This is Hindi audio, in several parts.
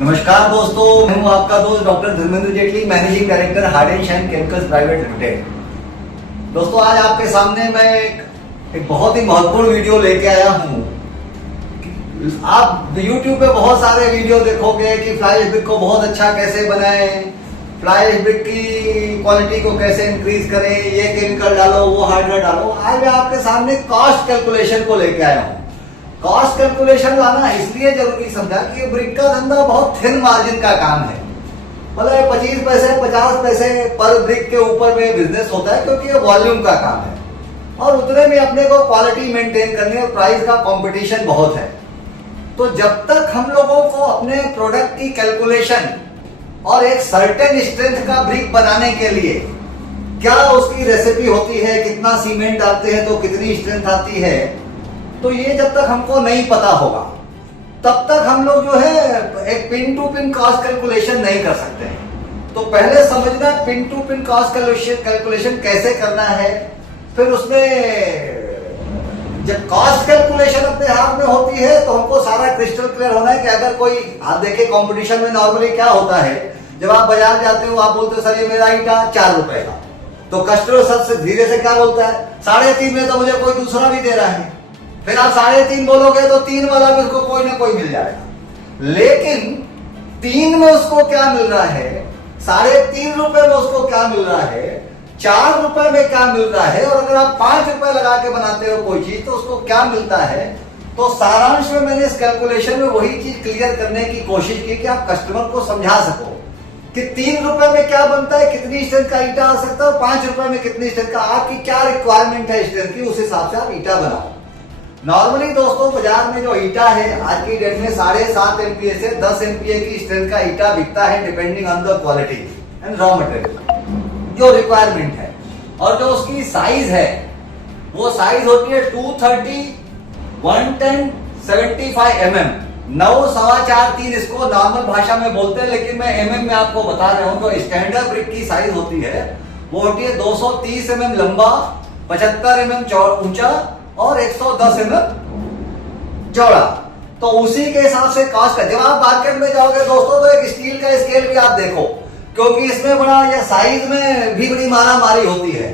नमस्कार दोस्तों, मैं हूं आपका दोस्त doctor Dharmendra Jaitley, managing director hard and shine chemicals private limited. दोस्तों, आज आपके सामने मैं एक बहुत ही महत्वपूर्ण वीडियो लेके आया हूं। आप YouTube पे बहुत सारे वीडियो देखोगे कि फ्लाई एश ब्रिक को बहुत अच्छा कैसे बनाएं, फ्लाई एश ब्रिक की क्वालिटी को कैसे इंक्रीज करें, ये केमिकल डालो, वो हार्डवेयर डालो। आज मैं आपके सामने कॉस्ट कैलकुलेशन को लेके आया हूं। कॉस्ट कैलकुलेशन लाना इसलिए जरूरी समझा कि ब्रिक का धंधा बहुत थिन मार्जिन का काम है। मतलब 25 पैसे 50 पैसे पर ब्रिक के ऊपर में बिजनेस होता है, क्योंकि ये वॉल्यूम का काम है और उतने में अपने को क्वालिटी मेंटेन करनी है और प्राइस का कंपटीशन बहुत है। तो जब तक हम लोगों को अपने प्रोडक्ट की कैलकुलेशन और एक सर्टेन स्ट्रेंथ का ब्रिक बनाने के लिए क्या उसकी रेसिपी होती है, कितना सीमेंट डालते हैं तो कितनी स्ट्रेंथ आती है, तो ये जब तक हमको नहीं पता होगा तब तक हम लोग जो है एक pin to pin cost calculation नहीं कर सकते हैं। तो पहले समझना pin to pin cost calculation कैसे करना है। फिर उसमें जब कॉस्ट कैलकुलेशन अपने हाथ में होती है तो हमको सारा क्रिस्टल क्लियर होना है कि अगर कोई, आप देखिए कंपटीशन में नॉर्मली क्या होता है, जब आप बाजार जाते हो आप बोलते हो सर ये मेरा ईटा 4 रुपए का, तो कस्टमर सबसे धीरे से क्या बोलता है 3.5 में तो मुझे कोई दूसरा भी दे रहा है। फिर आप 3.5 बोलोगे तो 3 वाला भी उसको कोई ना कोई मिल जाएगा। लेकिन 3 में उसको क्या मिल रहा है, 3.5 रुपए में उसको क्या मिल रहा है, 4 रुपए में क्या मिल रहा है, और अगर आप 5 रुपए लगा के बनाते हो कोई चीज तो उसको क्या मिलता है। तो सारांश में मैंने इस कैलकुलेशन में वही चीज क्लियर करने की कोशिश की कि आप कस्टमर को समझा सको कि 3 रुपए में क्या बनता है, कितनी स्ट्रेंथ का ईटा आ सकता है, और 5 रुपए में कितनी स्ट्रेंथ का, आपकी क्या रिक्वायरमेंट है स्ट्रेंथ की, उस हिसाब से आप ईटा बनाओ। नॉर्मली दोस्तों बाजार में जो ईटा है आज की डेट में 7.5 MPa से 10 MPa की स्ट्रेंथ का ईटा बिकता है, depending on the quality and raw material जो रिक्वायरमेंट है। और जो उसकी साइज है वो साइज होती है 230, 110, 75 mm। 9, सवा 4, 3 इसको नॉर्मल भाषा में बोलते हैं, लेकिन मैं mm में आपको बता रहा हूं। जो स्टैंडर्ड ब्रिक की साइज होती है वो होती है 230 mm लंबा, 75 mm ऊंचा और 110 mm चौड़ा। तो उसी के हिसाब से कॉस्ट का, जब आप मार्केट में जाओगे दोस्तों तो एक स्टील का स्केल भी आप देखो, क्योंकि इसमें बड़ा या साइज में भी बड़ी मारामारी होती है।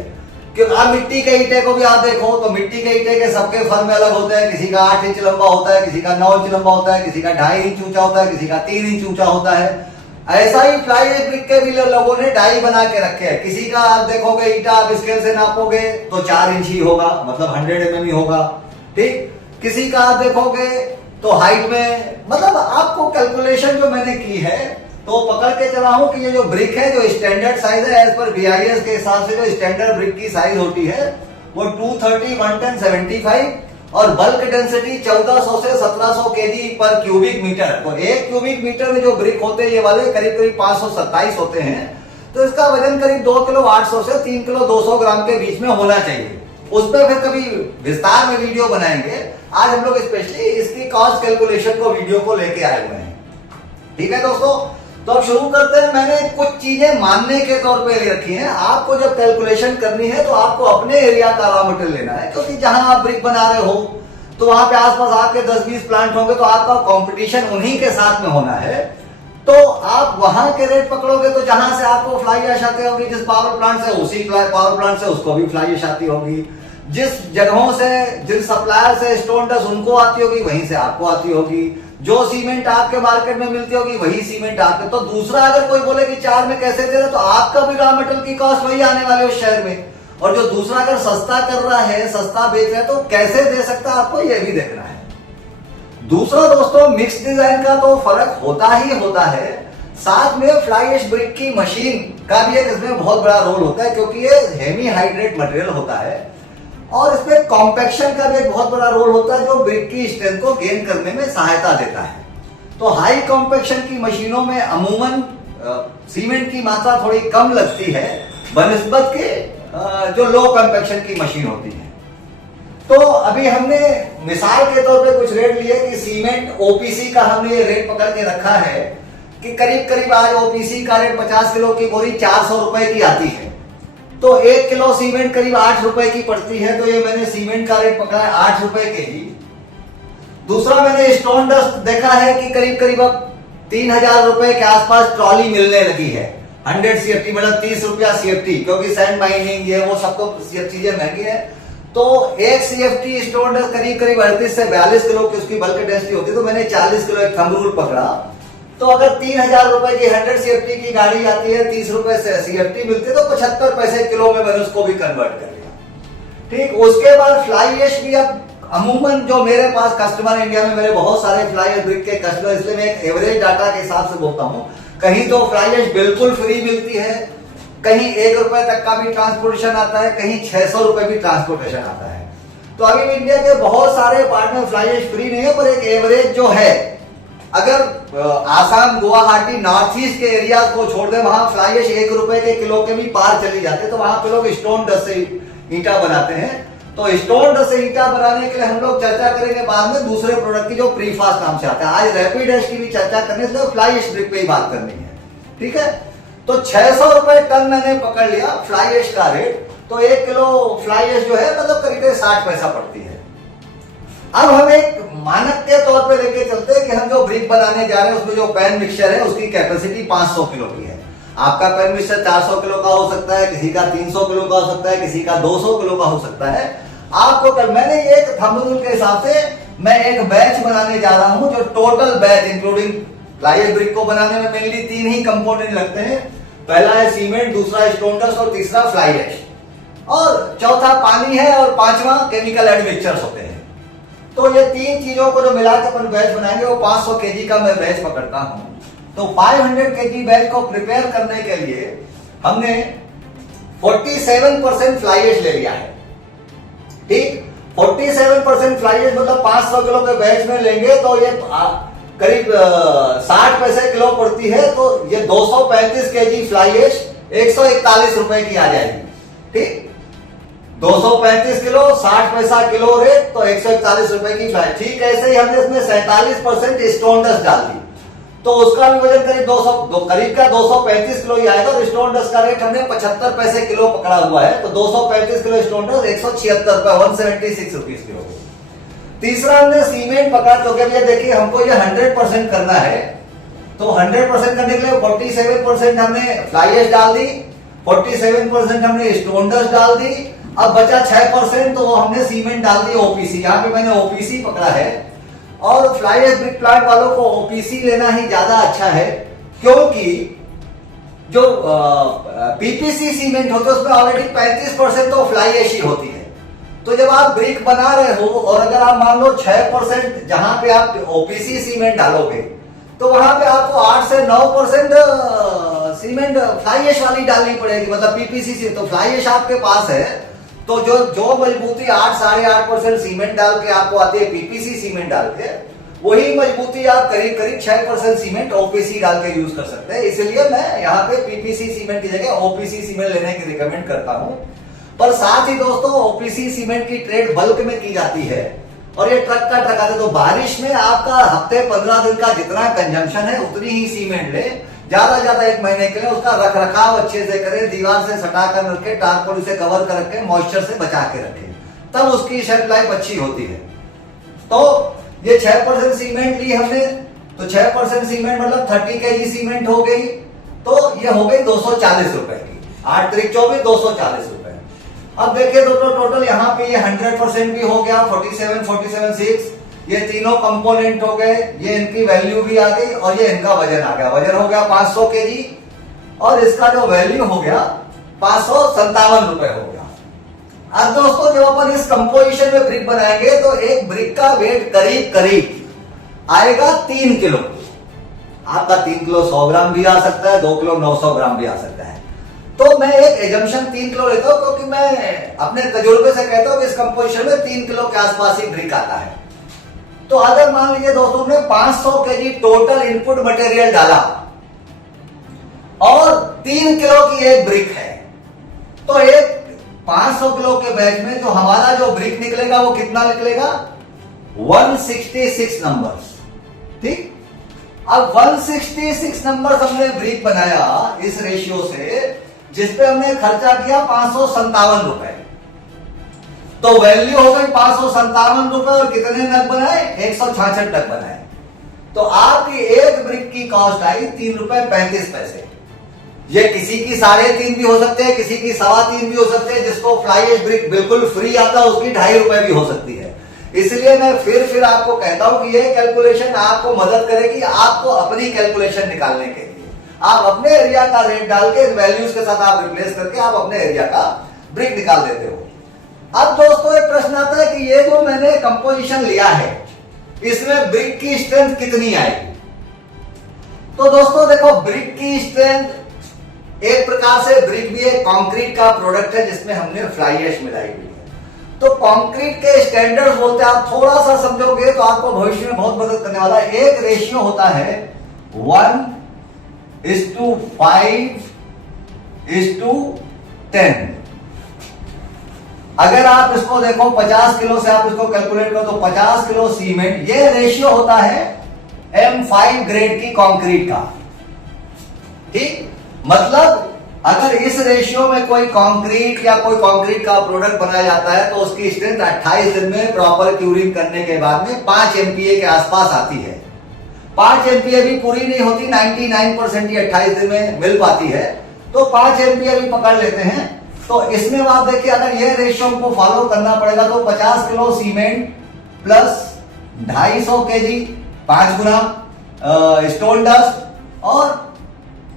क्योंकि आप मिट्टी के ईंटे को भी आप देखो तो मिट्टी के ईंटे के सबके फर्म अलग होते हैं। किसी का 8 इंच लंबा होता है, किसी का 9 इंच लंबा होता है, किसी का 2.5 इंच ऊंचा होता है, किसी का 3 इंच ऊंचा होता है। ऐसा ही फ्लाई एश ब्रिक के भी लोगों ने डाई बना के रखे हैं। किसी का आप देखोगे ईटा आप स्केल से नापोगे तो 4 इंच ही होगा, मतलब 100 mm ही होगा, ठीक। किसी का आप देखोगे तो हाइट में, मतलब आपको कैलकुलेशन जो मैंने की है तो पकड़ के चला हूं कि ये जो ब्रिक है, जो स्टैंडर्ड साइज है एज पर BIS के हिसाब से, जो स्टैंडर्ड ब्रिक की साइज होती है वो 230, 110, 75 और बल्क डेंसिटी 1400 से 1700 kg पर क्यूबिक मीटर। तो 1 क्यूबिक मीटर में जो ब्रिक होते हैं ये वाले करीब करीब 527 होते हैं। तो इसका वजन करीब 2 किलो 800 से 3 किलो 200 ग्राम के बीच में होना चाहिए। उस पर फिर कभी विस्तार में वीडियो बनाएंगे। आज हम लोग स्पेशली इसकी कॉस्ट कैलकुलेशन को वीडियो को लेके आए हुए हैं, ठीक है दोस्तों। तो अब शुरू करते हैं। मैंने कुछ चीजें मानने के तौर पे ले रखी हैं। आपको जब कैलकुलेशन करनी है तो आपको अपने एरिया का रॉ मटेरियल लेना है, क्योंकि जहां आप ब्रिक बना रहे हो तो वहां पे आसपास आपके 10-20 प्लांट होंगे, तो आपका कंपटीशन उन्हीं के साथ में होना है। तो आप वहां के रेट पकड़ोगे तो जहां से आपको फ्लाई ऐश आती होगी, जिस पावर प्लांट से उसी पावर प्लांट से उसको भी फ्लाई ऐश आती होगी, जिस जगहों से, जिन सप्लायर से स्टोन डस्ट उनको आती होगी वहीं से आपको आती होगी, जो सीमेंट आपके मार्केट में मिलती होगी वही सीमेंट आपके। तो दूसरा अगर कोई बोले कि 4 में कैसे दे रहे, तो आपका भी रॉ मटेरियल की कॉस्ट वही आने वाली है उस शहर में। और जो दूसरा अगर सस्ता कर रहा है, सस्ता बेच रहा है, तो कैसे दे सकता है आपको ये भी देखना है। दूसरा दोस्तों, मिक्स डिजाइन का तो फर्क होता ही होता है, साथ में फ्लाई एश ब्रिक की मशीन का भी एक इसमें बहुत बड़ा रोल होता है, क्योंकि ये हेमी हाइड्रेट मटेरियल होता है और इसमें कॉम्पैक्शन का भी एक बहुत बड़ा रोल होता है, जो ब्रिक की स्ट्रेंथ को गेन करने में सहायता देता है। तो हाई कॉम्पैक्शन की मशीनों में अमूमन सीमेंट की मात्रा थोड़ी कम लगती है बनिस्बत के जो लो कॉम्पैक्शन की मशीन होती है। तो अभी हमने मिसाल के तौर पे कुछ रेट लिए कि सीमेंट OPC का हमने ये रेट पकड़ के रखा है कि करीब करीब आज OPC का रेट 50 किलो की बोरी 400 रुपए की आती है। तो 1 किलो सीमेंट करीब 8 रुपए की पड़ती है। तो ये मैंने सीमेंट का रेट पकड़ा है 8 रुपए केजी। दूसरा मैंने स्टोन डस्ट देखा है कि करीब करीब अब 3,000 रुपए के आसपास ट्रॉली मिलने लगी है। 100 CFT मतलब 30 रुपया CFT, क्योंकि सैंड माइनिंग ये वो सब तो चीजें महंगी है। तो एक CFT स्टोन डस्ट करीब करीब 38 से 42 किलो की उसकी बल्क डेंसिटी होती है। तो मैंने 40 किलो एक थंब रूल पकड़ा। तो अगर 3,000 रुपए की 100 CFT की गाड़ी आती है, 30 रुपए से CFT मिलती है, तो 75 पैसे किलो में मैंने उसको भी कन्वर्ट कर लिया। ठीक, उसके बाद फ्लाई ऐश भी अब अमूमन जो मेरे पास कस्टमर इंडिया में मेरे बहुत सारे फ्लाई ऐश ब्रिक के कस्टमर, इसलिए मैं एक एवरेज डाटा के हिसाब से बोलता हूं। कहीं तो फ्लाई ऐश बिल्कुल फ्री मिलती है, कहीं 1 रुपए तक का भी ट्रांसपोर्टेशन आता है, कहीं 600 रुपए भी ट्रांसपोर्टेशन आता है। तो अभी इंडिया के बहुत सारे पार्ट में फ्लाई ऐश फ्री नहीं है, पर एक एवरेज जो है, अगर आसाम, गुवाहाटी, नॉर्थ ईस्ट के एरिया को छोड़ दे, वहां फ्लाई ऐश 1 रुपए के किलो के भी पार चली जाते, तो वहां पे लोग स्टोन डस्ट से ईंटा बनाते हैं। तो स्टोन डस्ट से ईंटा बनाने के लिए हम लोग चर्चा करेंगे बाद में दूसरे प्रोडक्ट की जो प्रीफास्ट नाम से आता है। आज रैपिड ऐश की भी चर्चा करने से फ्लाई ऐश ब्रिक पे ही बात करनी है। ठीक है, तो 600 रुपए टन मैंने पकड़ लिया फ्लाई ऐश का रेट। तो 1 किलो फ्लाई ऐश जो है मतलब करीब 60 पैसा पड़ती है। अब हम एक मानक के तौर पे लेके चलते हैं कि हम जो ब्रिक बनाने जा रहे हैं उसमें जो पैन मिक्सचर है उसकी कैपेसिटी 500 किलो की है। आपका पैन मिक्सचर 400 किलो का हो सकता है, किसी का 300 किलो का हो सकता है, किसी का 200 किलो का हो सकता है। आपको कल मैंने एक थंब रूल के हिसाब से मैं एक बैच बनाने जा रहा हूं, जो total batch including fly ash brick को बनाने में मेनली 3 ही कंपोनेंट लगते हैं। पहला है सीमेंट, दूसरा स्टोन डस्ट और तीसरा फ्लाई ऐश, और चौथा पानी है, और 5वां केमिकल एडमिक्सचर्स होते हैं। तो ये 3 चीजों को जो मिला के अपन बैच बनाएंगे, वो 500 केजी का मैं बैच पकड़ता हूं। तो 500 केजी बैच को प्रिपेयर करने के लिए हमने 47% फ्लाई ऐश ले लिया है। ठीक, 47% फ्लाई ऐश मतलब 500 किलो के बैच में लेंगे तो ये करीब 60 पैसे किलो पड़ती है। तो ये 235 केजी फ्लाई ऐश 141 रुपए की आ जाएगी। ठीक, 235 किलो 60 पैसा किलो रेट, तो 141 रुपए की फ्लाई। ठीक, ऐसे ही हमने इसमें 47% स्टोन डस्ट डाल दी, तो उसका भी वजन करीब 235 किलो ही आएगा। और स्टोन डस्ट का रेट हमने 75 पैसे किलो पकड़ा हुआ है। तो 235 किलो स्टोन डस्ट 176 रुपए, 176 रुपीज किलो। तीसरा हमने सीमेंट पकड़ा, क्योंकि भैया देखिए हमको ये 100% करना है। तो 100% करने के लिए 47% हमने फ्लाई ऐश डाल दी, 47% हमने स्टोन डस्ट डाल दी। अब बचा 6%, तो वो हमने सीमेंट डाल दी, ओपीसी। यहाँ पे मैंने ओपीसी पकड़ा है। और फ्लाई ऐश ब्रिक प्लांट वालों को ओपीसी लेना ही ज्यादा अच्छा है, क्योंकि जो पीपीसी सीमेंट होता है उसमें ऑलरेडी 35% तो फ्लाई ऐश ही होती है। तो जब आप ब्रिक बना रहे हो, और अगर आप मान लो 6% जहां पे आप ओपीसी सीमेंट डालोगे, तो वहां पे आपको 8 से 9% सीमेंट फ्लाई ऐश वाली डालनी पड़ेगी, मतलब पीपीसी सी। तो फ्लाई ऐश आपके पास है, तो जो मजबूती 8 साढ़े 8% सीमेंट डाल के आपको आती है पीपीसी सीमेंट डाल के, वही मजबूती आप करीब करीब 6% सीमेंट ओपीसी डाल के यूज कर सकते हैं। इसलिए मैं यहाँ पे पीपीसी सीमेंट की जगह ओपीसी सीमेंट लेने की रिकमेंड करता हूँ। पर साथ ही दोस्तों, ओपीसी सीमेंट की ट्रेड बल्क में की जाती है, और ये ट्रक का ट्रक आते। तो बारिश में आपका हफ्ते 15 दिन का जितना कंजम्पशन है उतनी ही सीमेंट ले, ज्यादा 1 महीने के लिए उसका रख रखाव अच्छे से करें, दीवार से सटा कर रखे, टारपोल से कवर कर रखे, मॉइस्चर से बचा के रखें, तब उसकी शेल्फ लाइफ अच्छी होती है। तो ये 6% सीमेंट ली हमने, तो 6% सीमेंट मतलब 30 केजी सीमेंट हो गई। तो ये हो गई 240 रुपए की, 8 त्रिक 24, 240 रुपए। अब देखिए तो टोटल यहाँ पे ये 100% भी हो गया, 47.6 ये तीनों कंपोनेंट हो गए, ये इनकी वैल्यू भी आ गई, और ये इनका वजन आ गया। वजन हो गया 500 केजी, और इसका जो वैल्यू हो गया 557 रुपए हो गया। अब दोस्तों, जब अपन इस कंपोजिशन में ब्रिक बनाएंगे, तो एक ब्रिक का वेट करीब करीब आएगा 3 किलो। आपका 3 किलो 100 ग्राम भी आ सकता है, 2 किलो 900 ग्राम भी आ सकता है। तो मैं एक एजम्पशन 3 किलो लेता हूं, क्योंकि मैं अपने तजुर्बे से कहता हूं कि इस कंपोजिशन में 3 किलो के आसपास ही ब्रिक आता है। तो अगर मान लीजिए दोस्तों ने 500 केजी टोटल इनपुट मटेरियल डाला, और 3 किलो की एक ब्रिक है, तो एक 500 किलो के बैच में जो हमारा जो ब्रिक निकलेगा वो कितना निकलेगा? 166 नंबर्स। ठीक, अब 166 नंबर्स हमने ब्रिक बनाया इस रेशियो से, जिसपे हमने खर्चा किया 557 रुपए। तो वैल्यू हो गई 557 रुपए, और कितने नग बनाए? 166 नग बनाए। तो आपकी एक ब्रिक की कॉस्ट आई 3.35 रुपए। ये किसी की 3.5 भी हो सकते हैं, किसी की 3.25 भी हो सकते हैं, जिसको फ्लाई एश ब्रिक बिल्कुल फ्री आता है उसकी 2.5 रुपए भी हो सकती है। इसलिए मैं फिर आपको कहता हूं कि ये कैलकुलेशन आपको मदद करेगी आपको अपनी कैलकुलेशन निकालने के लिए। आप अपने एरिया का रेट डाल के वैल्यूज के साथ आप रिप्लेस करके आप अपने एरिया का ब्रिक निकाल देते हो। अब दोस्तों एक प्रश्न आता है कि ये जो मैंने कंपोजिशन लिया है इसमें ब्रिक की स्ट्रेंथ कितनी आएगी। तो दोस्तों देखो, ब्रिक की स्ट्रेंथ एक प्रकार से ब्रिक भी एक कंक्रीट का प्रोडक्ट है जिसमें हमने फ्लाई ऐश मिलाई हुई है। तो कंक्रीट के स्टैंडर्ड्स बोलते हैं, आप थोड़ा सा समझोगे तो आपको भविष्य में बहुत मदद करने वाला है। एक रेशियो होता है 1:5:10। अगर आप इसको देखो 50 किलो से आप इसको कैलकुलेट करो तो 50 किलो सीमेंट, ये रेशियो होता है M5 ग्रेड की कंक्रीट का। ठीक, मतलब अगर इस रेशियो में कोई कंक्रीट या कोई कंक्रीट का प्रोडक्ट बनाया जाता है तो उसकी स्ट्रेंथ 28 दिन में प्रॉपर क्यूरिंग करने के बाद में 5 MPa के आसपास आती है। 5 MPa भी पूरी नहीं होती, 99% ही 28 दिन में मिल पाती है, तो 5 MPa भी पकड़ लेते हैं। तो इसमें आप देखिए, अगर ये रेशियो को फॉलो करना पड़ेगा तो 50 किलो सीमेंट प्लस 250 kg 5 गुना स्टोन डस्ट और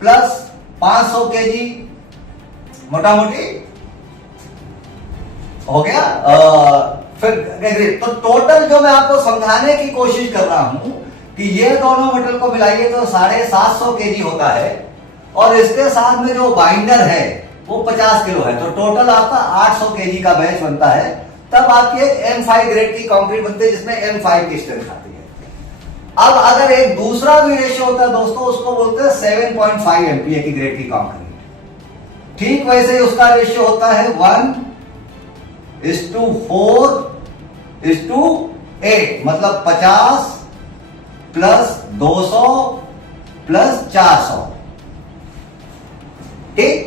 प्लस 500 kg मोटा मोटी हो गया फिर। तो टोटल जो मैं आपको समझाने की कोशिश कर रहा हूं कि ये दोनों मेटल को मिलाइए तो 750 kg होता है और इसके साथ में जो बाइंडर है वो 50 किलो है, तो टोटल आपका 800 kg का बैच बनता है। तब आपकी एक M5 ग्रेड की कंक्रीट बनती है जिसमें M5 की स्ट्रेंथ आती है। अब अगर एक दूसरा भी रेशियो होता है दोस्तों, उसको बोलते हैं 7.5 MPa की ग्रेड की कंक्रीट। ठीक वैसे ही उसका रेशियो होता है 1:4:8, मतलब 50 प्लस 200 प्लस 400। ठीक,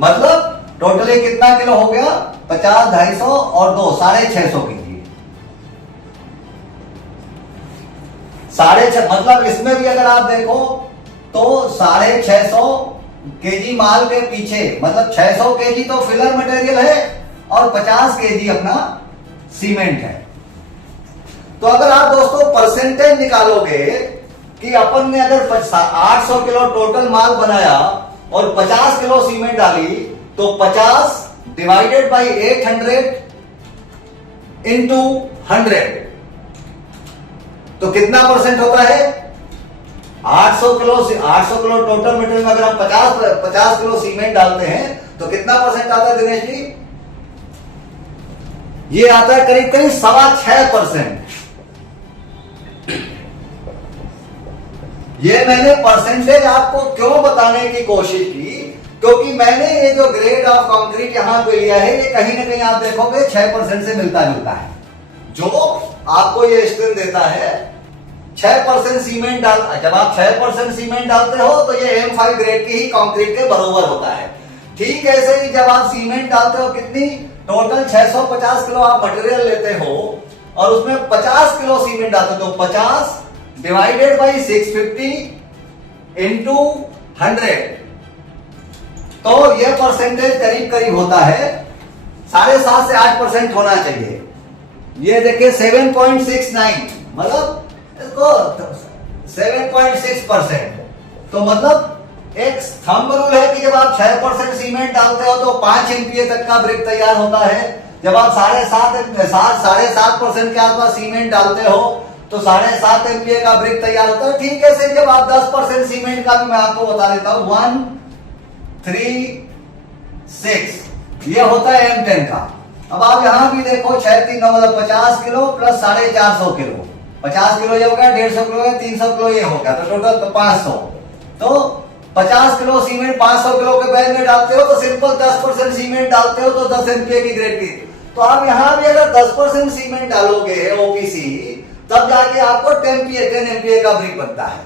मतलब टोटली कितना किलो हो गया? 50, 250 और 2 650 kg। 650, मतलब इसमें भी अगर आप देखो तो 650 kg माल के पीछे, मतलब 600 kg तो फिलर मटेरियल है और 50 kg अपना सीमेंट है। तो अगर आप दोस्तों परसेंटेज निकालोगे कि अपन ने अगर 800 किलो टोटल माल बनाया और 50 किलो सीमेंट डाली, तो 50 डिवाइडेड बाई 800 इंटू 100, तो कितना परसेंट होता है? 800 किलो टोटल मटेरियल में अगर आप 50 किलो सीमेंट डालते हैं तो कितना परसेंट आता है दिनेश जी? ये आता है करीब करीब 6.25%। ये मैंने परसेंटेज आपको क्यों बताने की कोशिश की, क्योंकि मैंने ये जो ग्रेड ऑफ कंक्रीट यहां पे लिया है, ये कहीं ना कहीं आप देखोगे 6% से मिलता जुलता है। जो आपको ये स्ट्रेंथ देता है 6% सीमेंट डाल, जब आप 6% सीमेंट डालते हो तो ये M5 ग्रेड की ही कंक्रीट के बराबर होता है। ठीक ऐसे ही जब आप सीमेंट डालते हो, कितनी टोटल 650 किलो आप मटेरियल लेते हो और उसमें 50 किलो सीमेंट डालते हो, तो 50 डिवाइडेड बाई 650 इंटू 100, तो ये परसेंटेज करीब करीब होता है 7.5 से 8% होना चाहिए। ये देखिए 7.69, मतलब इसको 7.6%। तो मतलब एक थंब रूल है कि जब आप 6% सीमेंट डालते हो तो 5 MPa तक का ब्रिक तैयार होता है। जब आप 7.5% के आसपास सीमेंट डालते हो तो 7.5 MPa का ब्रिक तैयार होता है। ठीक है, जब आप 10% सीमेंट का भी मैं आपको बता देता हूं, 136 ये होता है M10 का। अब आप यहां भी देखो 6 3 9, मतलब 50 किलो प्लस 450 किलो, 50 किलो ये हो गया, 150 किलो है, 300 किलो ये हो गया, तो टोटल तो 500। तो 50 किलो सीमेंट 500 किलो के बैग में डालते हो तो सिंपल 10% सीमेंट डालते हो तो 10 MPa की ग्रेड की। तो आप यहां भी अगर 10% सीमेंट डालोगे OPC, तब जाके आपको 10 MPa का ब्रिक बनता है।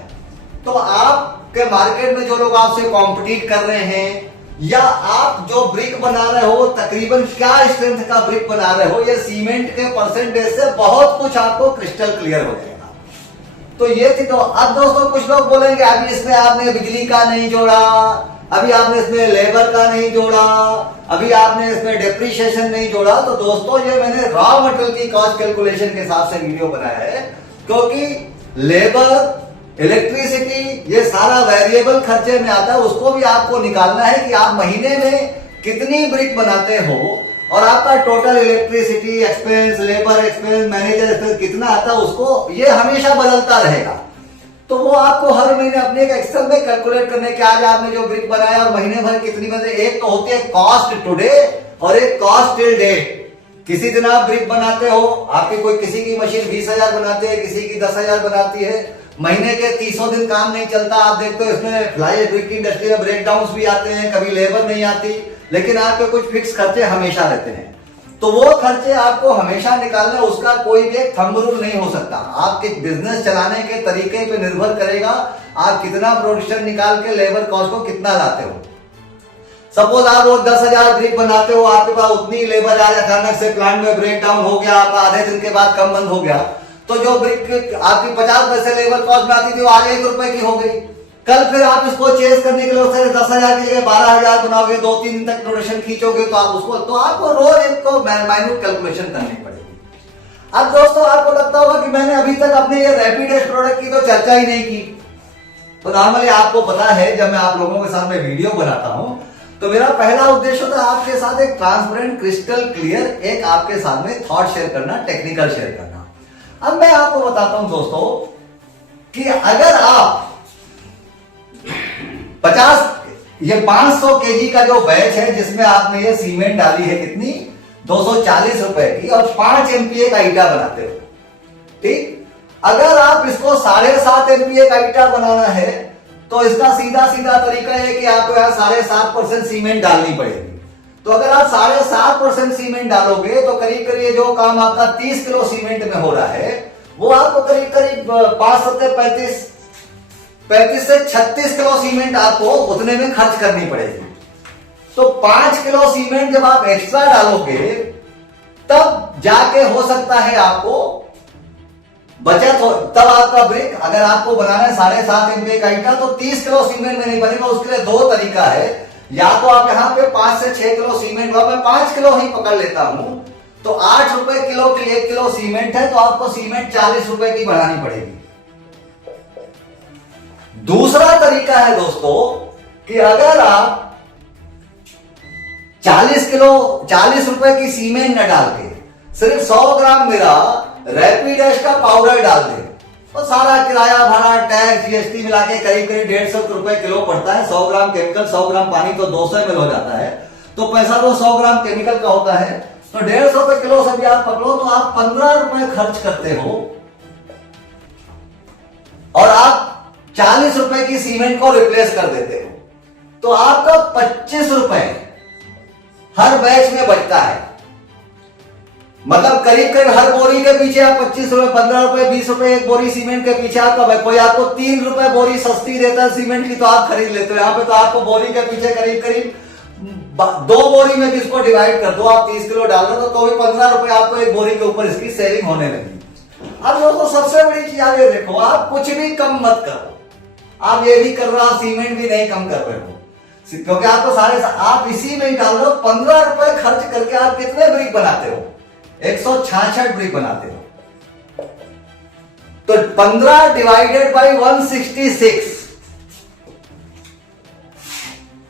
तो आपके मार्केट में जो लोग आपसे कॉम्पिटिट कर रहे हैं या आप जो ब्रिक बना रहे हो, तकरीबन क्या स्ट्रेंथ का ब्रिक बना रहे हो, ये सीमेंट के परसेंटेज से बहुत कुछ आपको क्रिस्टल क्लियर हो जाएगा। तो ये थी। तो अब दोस्तों कुछ लोग बोलेंगे अभी इसमें आपने बिजली का नहीं जोड़ा, अभी आपने इसमें लेबर का नहीं जोड़ा, अभी आपने इसमें डेप्रिसिएशन नहीं जोड़ा। तो दोस्तों ये मैंने रॉ मटेरियल की कॉस्ट कैलकुलेशन के हिसाब से वीडियो बनाया है, क्योंकि लेबर, इलेक्ट्रिसिटी, ये सारा वेरिएबल खर्चे में आता है। उसको भी आपको निकालना है कि आप महीने में कितनी ब्रिक बनाते हो और आपका total electricity expense, labour expense, manager expense कितना आता है, उसको ये हमेशा बदलता रहेगा। तो वो आपको हर महीने अपने एक एक्सेल में कैलकुलेट करने के आज आपने जो ब्रिक बनाया और महीने भर कितनी बने। एक तो होती है कॉस्ट टुडे और एक कॉस्ट टिल डेट। किसी दिन आप ब्रिक बनाते हो, आपकी कोई किसी की मशीन 20,000 बनाती है, किसी की 10,000 बनाती है, महीने के 300 दिन काम नहीं चलता। आप देखते हो इसमें फ्लाई एश ब्रिक की इंडस्ट्री में ब्रेकडाउन भी आते हैं, कभी लेबर नहीं आती, लेकिन आपके कुछ फिक्स खर्चे हमेशा रहते हैं। तो वो खर्चे आपको हमेशा निकालना, उसका कोई भी एक थंब रूल नहीं हो सकता। आपके बिजनेस चलाने के तरीके पे निर्भर करेगा आप कितना प्रोडक्शन निकाल के लेबर कॉस्ट को कितना लाते हो। सपोज आप रोज 10,000 ब्रिक बनाते हो, आपके पास उतनी लेबर आज अचानक से प्लांट में ब्रेक डाउन हो गया, आपका आधे दिन के बाद कम बंद हो गया, तो जो ब्रिक आपकी 50 पैसे लेबर कॉस्ट में आती थी वो आज 1 रुपए की हो गई। कल फिर आप इसको चेस करने के लिए 10,000 की जगह 12,000 बनाओगे, 2-3 दिन तक प्रोडक्शन खींचोगे, तो आप उसको, तो आपको रोज इसको माइन्यूट कैलकुलेशन करनी पड़ेगी। अब दोस्तों आपको लगता होगा कि मैंने अभी तक अपने ये रैपिडेस्ट प्रोडक्ट की तो चर्चा ही नहीं की। तो नॉर्मली आपको पता है जब मैं आप लोगों के साथ में वीडियो बनाता हूं तो मेरा पहला उद्देश्य होता है आपके साथ एक ट्रांसपेरेंट, क्रिस्टल क्लियर एक आपके साथ में थॉट शेयर करना, टेक्निकल शेयर करना। अब मैं आपको बताता हूं दोस्तों कि अगर आप 500 केजी का जो बैच है जिसमें आपने ये सीमेंट डाली है कितनी 240 रुपए की और 5 MPa का ईटा बनाते हो, ठीक। अगर आप इसको 7.5 MPa का ईटा बनाना है तो इसका सीधा सीधा तरीका है कि आपको यहाँ 7.5% सीमेंट डालनी पड़ेगी। तो अगर आप 7.5% सीमेंट डालोगे तो करीब करीब जो काम आपका 30 किलो सीमेंट में हो रहा है वो आपको करीब करीब 35 से 36 किलो सीमेंट आपको उतने में खर्च करनी पड़ेगी। तो 5 किलो सीमेंट जब आप एक्स्ट्रा डालोगे तब जाके हो सकता है आपको बचत हो, तब आपका ब्रिक अगर आपको बनाना है 7.5 MPa का ईटा तो 30 किलो सीमेंट में नहीं बनेगा। उसके लिए 2 तरीका है, या तो आप यहाँ पे 5 से 6 किलो सीमेंट, मैं 5 किलो ही पकड़ लेता हूं, तो 8 रुपए किलो की 1 किलो सीमेंट है तो आपको सीमेंट 40 रुपए की बढ़ानी पड़ेगी। दूसरा तरीका है दोस्तों कि अगर आप 40 रुपए की सीमेंट न डाल के सिर्फ 100 ग्राम मेरा रैपिडेस्ट का पाउडर डाल दे तो सारा किराया भाड़ा टैक्स जीएसटी मिला के करीब करीब 150 रुपए किलो पड़ता है। 100 ग्राम केमिकल 100 ग्राम पानी तो 200 ml हो जाता है, तो पैसा तो 100 ग्राम केमिकल का होता है, तो 150 रुपए किलो से भी आप पकड़ो तो आप 15 रुपए खर्च करते हो और आप 40 रुपए की सीमेंट को रिप्लेस कर देते हो, तो आपका 25 रुपए हर बैच में बचता है। मतलब करीब करीब हर बोरी के पीछे आप 25 रुपए, 15 रुपए, 20 रुपए एक बोरी सीमेंट के पीछे आपका, कोई आपको 3 रुपए बोरी सस्ती देता है सीमेंट की तो आप खरीद लेते हो। यहाँ पे तो आपको बोरी के पीछे करीब करीब 2 बोरी में भी इसको डिवाइड कर दो, आप 30 किलो डाल दो तो भी 15 रुपए आपको एक बोरी के ऊपर इसकी सेविंग होने लगी। अब दोस्तों सबसे बड़ी चीज आप ये देखो, आप कुछ भी कम मत करो, आप ये भी कर रहे हो, सीमेंट भी नहीं कम कर रहे हो, क्योंकि आपको आप इसी में ही डाल रहे हो। 15 रुपए खर्च करके आप कितने ब्रिक बनाते हो? 166 ब्रिक बनाते हो। तो 15 डिवाइडेड बाई 166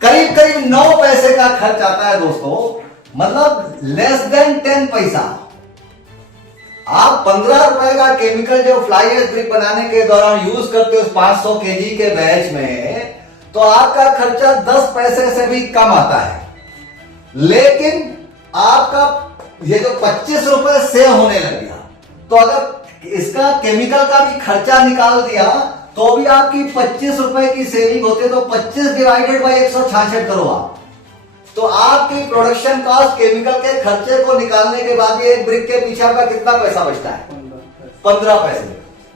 करीब करीब 9 पैसे का खर्च आता है दोस्तों, मतलब लेस देन 10 पैसा। आप 15 रुपए का केमिकल जो फ्लाई एश ब्रिक बनाने के दौरान यूज करते हो 500 केजी के बैच में, तो आपका खर्चा 10 पैसे से भी कम आता है। लेकिन आपका ये जो 25 रुपए सेव होने लग गया, तो अगर इसका केमिकल का भी खर्चा निकाल दिया तो भी आपकी 25 रुपए की सेविंग होती है। तो 25 डिवाइडेड बाई 166 करो आप, तो आपकी प्रोडक्शन कॉस्ट केमिकल के खर्चे को निकालने के बाद भी एक ब्रिक के पीछे आपका कितना पैसा बचता है? 15 पैसे।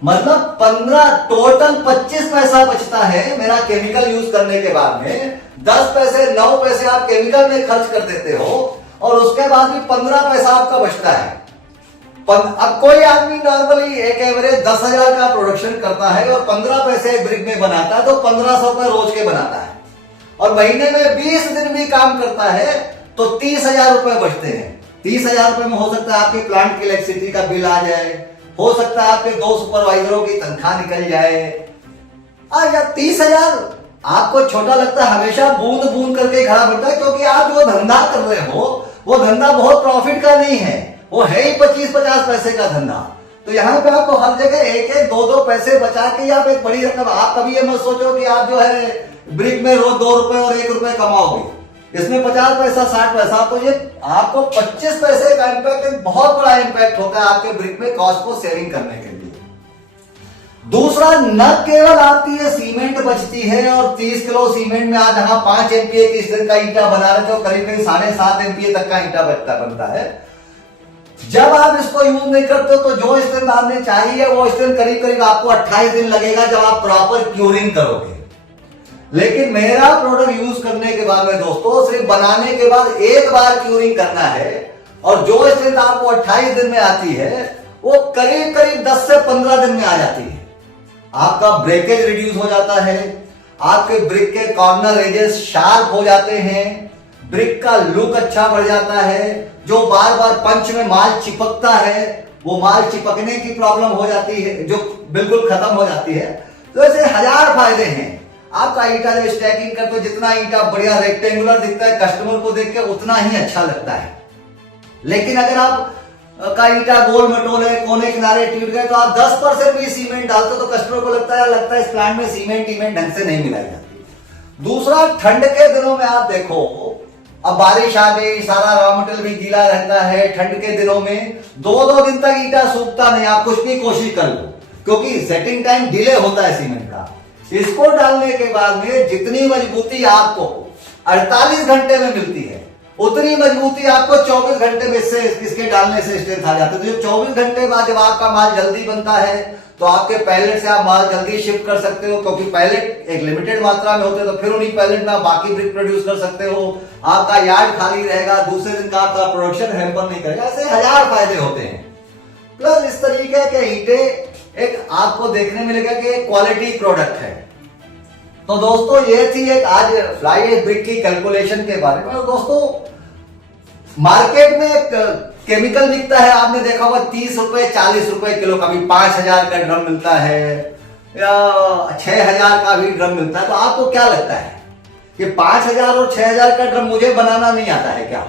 मतलब 15 टोटल 25 पैसा बचता है मेरा केमिकल यूज करने के बाद में। 10 पैसे 9 पैसे आप केमिकल में खर्च कर देते हो और उसके बाद भी 15 पैसा आपका बचता है। अब कोई आदमी नॉर्मली एक एवरेज 10,000 का प्रोडक्शन करता है और 15 पैसे ब्रिक में बनाता है, तो 1500 रुपए रोज के बनाता है, और महीने में 20 दिन भी काम करता है तो 30,000 रुपए बचते हैं। 30,000 रुपए में हो सकता है आपके प्लांट की इलेक्ट्रिसिटी का बिल आ जाए, हो सकता है आपके 2 सुपरवाइजरों की तनख्वाह निकल जाए। या 30,000 आपको छोटा लगता है, हमेशा बूंद बूंद करके खड़ा पड़ता है, क्योंकि आप जो धंधा कर रहे हो वो धंधा बहुत प्रॉफिट का नहीं है, वो है ही 25-50 पैसे का धंधा। तो यहाँ पे आपको हर जगह 1-1, 2-2 पैसे बचा के आप एक बड़ी रकम, आप कभी ये मत सोचो कि आप जो है ब्रिक में रोज 2 रुपए और 1 रुपए कमाओगे, इसमें 50 पैसा 60 पैसा, तो ये आपको 25 पैसे का इम्पैक्ट, बहुत बड़ा इम्पैक्ट होता है आपके ब्रिक में कॉस्ट को सेविंग करने के लिए। दूसरा, न केवल आपकी ये सीमेंट बचती है, और 30 किलो सीमेंट में आज जहां 5 MPa की स्ट्रेंथ का ईंटा बना रहे थे, करीब करीब 7.5 MPa तक का ईंटा बनता है। जब आप इसको यूज नहीं करते तो जो स्ट्रेंथ आपने चाहिए वो स्ट्रेंथ करीब करीब आपको 28 दिन लगेगा जब आप प्रॉपर क्यूरिंग करोगे। लेकिन मेरा प्रोडक्ट यूज करने के बाद में दोस्तों, सिर्फ बनाने के बाद एक बार क्यूरिंग करना है, और जो स्ट्रेंथ आपको 28 दिन में आती है वो करीब करीब 10 से 15 दिन में आ जाती है। आपका ब्रेकेज रिड्यूस हो जाता है, आपके ब्रिक के कॉर्नर एजेस शार्प हो जाते हैं, ब्रिक का लुक अच्छा बढ़ जाता है, जो बार बार पंच में माल चिपकता है वो माल चिपकने की प्रॉब्लम हो जाती है, जो बिल्कुल खत्म हो जाती है। तो ऐसे 1000 फायदे हैं। आपका ईंटा जब स्टैकिंग करते हो, जितना ईंटा बढ़िया रेक्टेंगुलर दिखता है, कस्टमर को देख के उतना ही अच्छा लगता है। लेकिन अगर आप का ईंटा गोल मटोल है, कोने किनारे टूट गए, तो आप 10% भी सीमेंट डालते हो तो कस्टमर को लगता है इस प्लांट में सीमेंट ढंग से नहीं मिलाई जाती। दूसरा, ठंड के दिनों में आप देखो, अब बारिश आ गई, सारा रॉ मटेरियल भी गीला रहता है, ठंड के दिनों में 2-2 दिन तक ईंटा सूखता नहीं, आप कुछ भी कोशिश कर लो, क्योंकि सेटिंग टाइम डिले होता है सीमेंट का। इसको डालने के बाद में जितनी मजबूती आपको 48 घंटे में मिलती है, उतनी मजबूती आपको 24 घंटे में इसके डालने से स्ट्रेंथ आ जाता है। तो 24 घंटे बाद जब आपका माल जल्दी बनता है तो आपके पैलेट से आप माल जल्दी शिफ्ट कर सकते हो, क्योंकि पैलेट एक लिमिटेड मात्रा में होते हैं, तो फिर उन्हीं पैलेट में आप बाकी ब्रिक प्रोड्यूस कर सकते हो। आपका यार्ड खाली रहेगा, दूसरे दिन का आपका प्रोडक्शन हैम्पर नहीं करेगा। ऐसे 1000 फायदे होते हैं। प्लस इस तरीके के ईंटे एक आपको देखने मिलेगा कि क्वालिटी प्रोडक्ट है। तो दोस्तों ये थी एक आज फ्लाई एश ब्रिक की कैलकुलेशन के बारे में। दोस्तों मार्केट में एक केमिकल बिकता है, आपने देखा होगा 30 रुपए 40 रुपए किलो का भी 5000 का ड्रम मिलता है, या 6000 का भी ड्रम मिलता है। तो आपको क्या लगता है कि 5000 और 6000 का ड्रम मुझे बनाना नहीं आता है क्या?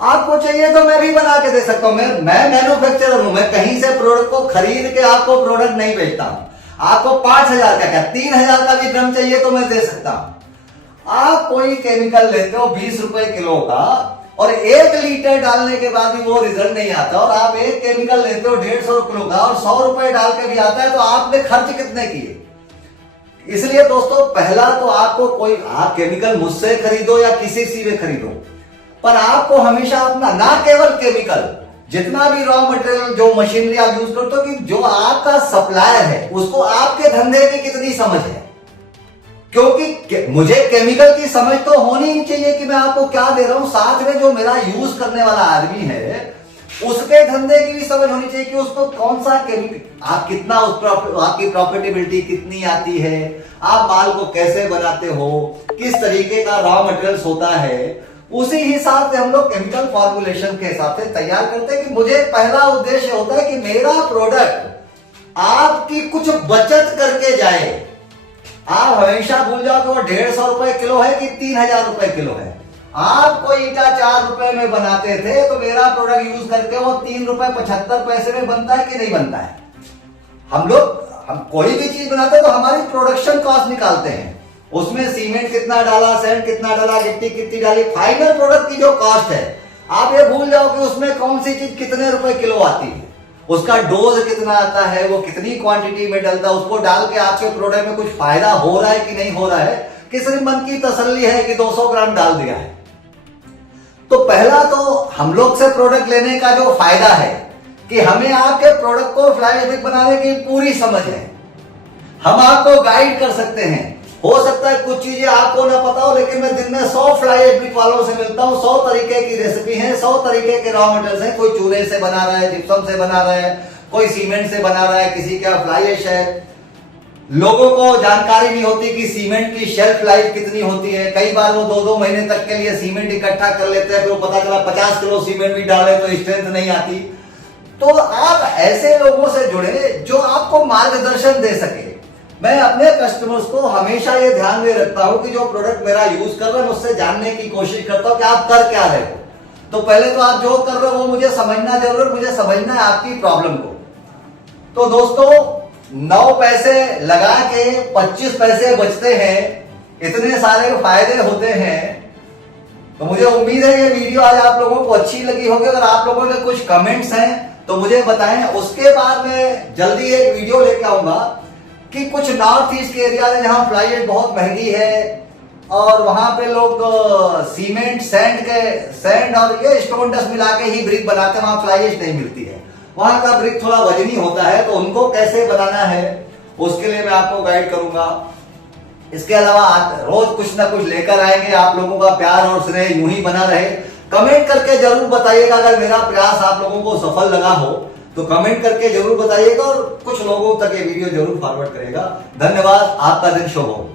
आपको चाहिए तो मैं भी बना के दे सकता हूं। मैं मैन्युफैक्चरर हूं, मैं कहीं से प्रोडक्ट को खरीद के आपको प्रोडक्ट नहीं बेचता हूं। आपको 5000 का क्या 3000 का भी ड्रम चाहिए तो मैं दे सकता हूं। आप कोई केमिकल लेते हो 20 रुपए किलो का, और 1 लीटर डालने के बाद भी वो रिजल्ट नहीं आता, और आप एक केमिकल लेते हो 150 किलो का और 100 रुपए डाल के भी आता है, तो आपने खर्च कितने किए? इसलिए दोस्तों पहला तो आपको कोई, आप केमिकल मुझसे खरीदो या किसी से खरीदो, पर आपको हमेशा अपना, ना केवल केमिकल, जितना भी रॉ मटेरियल, जो मशीनरी आप यूज करते हो, कि जो आपका सप्लायर है उसको आपके धंधे की कितनी समझ है। क्योंकि मुझे केमिकल की समझ तो होनी ही चाहिए कि मैं आपको क्या दे रहा हूं, साथ में जो मेरा यूज करने वाला आदमी है उसके धंधे की भी समझ होनी चाहिए कि उसको कौन सा केमिकल, आप कितना आपकी प्रॉफिटेबिलिटी कितनी आती है, आप माल को कैसे बनाते हो, किस तरीके का रॉ मटेरियल होता है, उसी हिसाब से हम लोग केमिकल फॉर्मुलेशन के हिसाब से तैयार करते हैं। कि मुझे पहला उद्देश्य होता है कि मेरा प्रोडक्ट आपकी कुछ बचत करके जाए। आप हमेशा भूल जाओ कि वो 150 रुपए किलो है कि 3000 रुपए किलो है। आप कोई ईंटा 4 रुपए में बनाते थे, तो मेरा प्रोडक्ट यूज करके वो 3 रुपए 75 पैसे में बनता है कि नहीं बनता है? हम कोई भी चीज बनाते हैं तो हमारी प्रोडक्शन कॉस्ट निकालते हैं, उसमें सीमेंट कितना डाला, सैंड कितना डाला, गिट्टी कितनी डाली, फाइनल प्रोडक्ट की जो कॉस्ट है, आप ये भूल जाओ कि उसमें कौन सी चीज कितने रुपए किलो आती है, उसका डोज कितना आता है, वो कितनी क्वांटिटी में डलता है, उसको डाल के आपके प्रोडक्ट में कुछ फायदा हो रहा है कि नहीं हो रहा है, कि सिर्फ मन की तसल्ली है कि 200 ग्राम डाल दिया है। तो पहला तो हम लोग से प्रोडक्ट लेने का जो फायदा है कि हमें आपके प्रोडक्ट को फ्लाई एश ब्रिक बनाने की पूरी समझ है। हम आपको गाइड कर सकते हैं हो सकता है कुछ चीजें आपको ना पता हो, लेकिन मैं दिन में 100 फ्लाई ऐश ब्रिक वालों से मिलता हूँ। 100 तरीके की रेसिपी है, 100 तरीके के रॉ मटेरियल्स हैं। कोई चूने से बना रहा है, जिप्सम से बना रहा है, कोई सीमेंट से बना रहा है, किसी का फ्लाई ऐश है। लोगों को जानकारी नहीं होती कि सीमेंट की शेल्फ लाइफ कितनी होती है। कई बार वो 2-2 महीने तक के लिए सीमेंट इकट्ठा कर लेते हैं, फिर वो पता चला 50 किलो सीमेंट भी डाले तो स्ट्रेंथ नहीं आती। तो आप ऐसे लोगों से जुड़े जो आपको मार्गदर्शन दे सके। मैं अपने कस्टमर्स को हमेशा ये ध्यान में रखता हूं कि जो प्रोडक्ट मेरा यूज कर रहे हैं उससे जानने की कोशिश करता हूं कि आप कर क्या रहे हो। तो पहले तो आप जो कर रहे हो वो मुझे समझना जरूर, मुझे समझना है आपकी प्रॉब्लम को। तो दोस्तों, 9 पैसे लगा के 25 पैसे बचते हैं, इतने सारे फायदे होते हैं। तो मुझे उम्मीद है ये वीडियो आज आप लोगों को अच्छी लगी होगी। अगर आप लोगों के कुछ कमेंट्स हैं तो मुझे बताएं। उसके बाद मैं जल्दी एक वीडियो लेके आऊंगा कि कुछ नॉर्थ ईस्ट के एरिया में जहां फ्लाई ऐश बहुत महंगी है और वहां पे लोग सीमेंट सैंड और ये स्टोन डस्ट मिला के ही ब्रिक बनाते हैं, वहां फ्लाई ऐश नहीं मिलती है। वहां का ब्रिक थोड़ा वजनी होता है, तो उनको कैसे बनाना है उसके लिए मैं आपको गाइड करूंगा। इसके अलावा रोज कुछ ना कुछ लेकर आएंगे। आप लोगों का प्यार और स्नेह यूं ही बना रहे। कमेंट करके जरूर बताइएगा अगर मेरा प्रयास आप लोगों को सफल लगा हो तो कमेंट करके जरूर बताइएगा और कुछ लोगों तक ये वीडियो जरूर फॉरवर्ड करेगा। धन्यवाद, आपका दिन शुभ हो।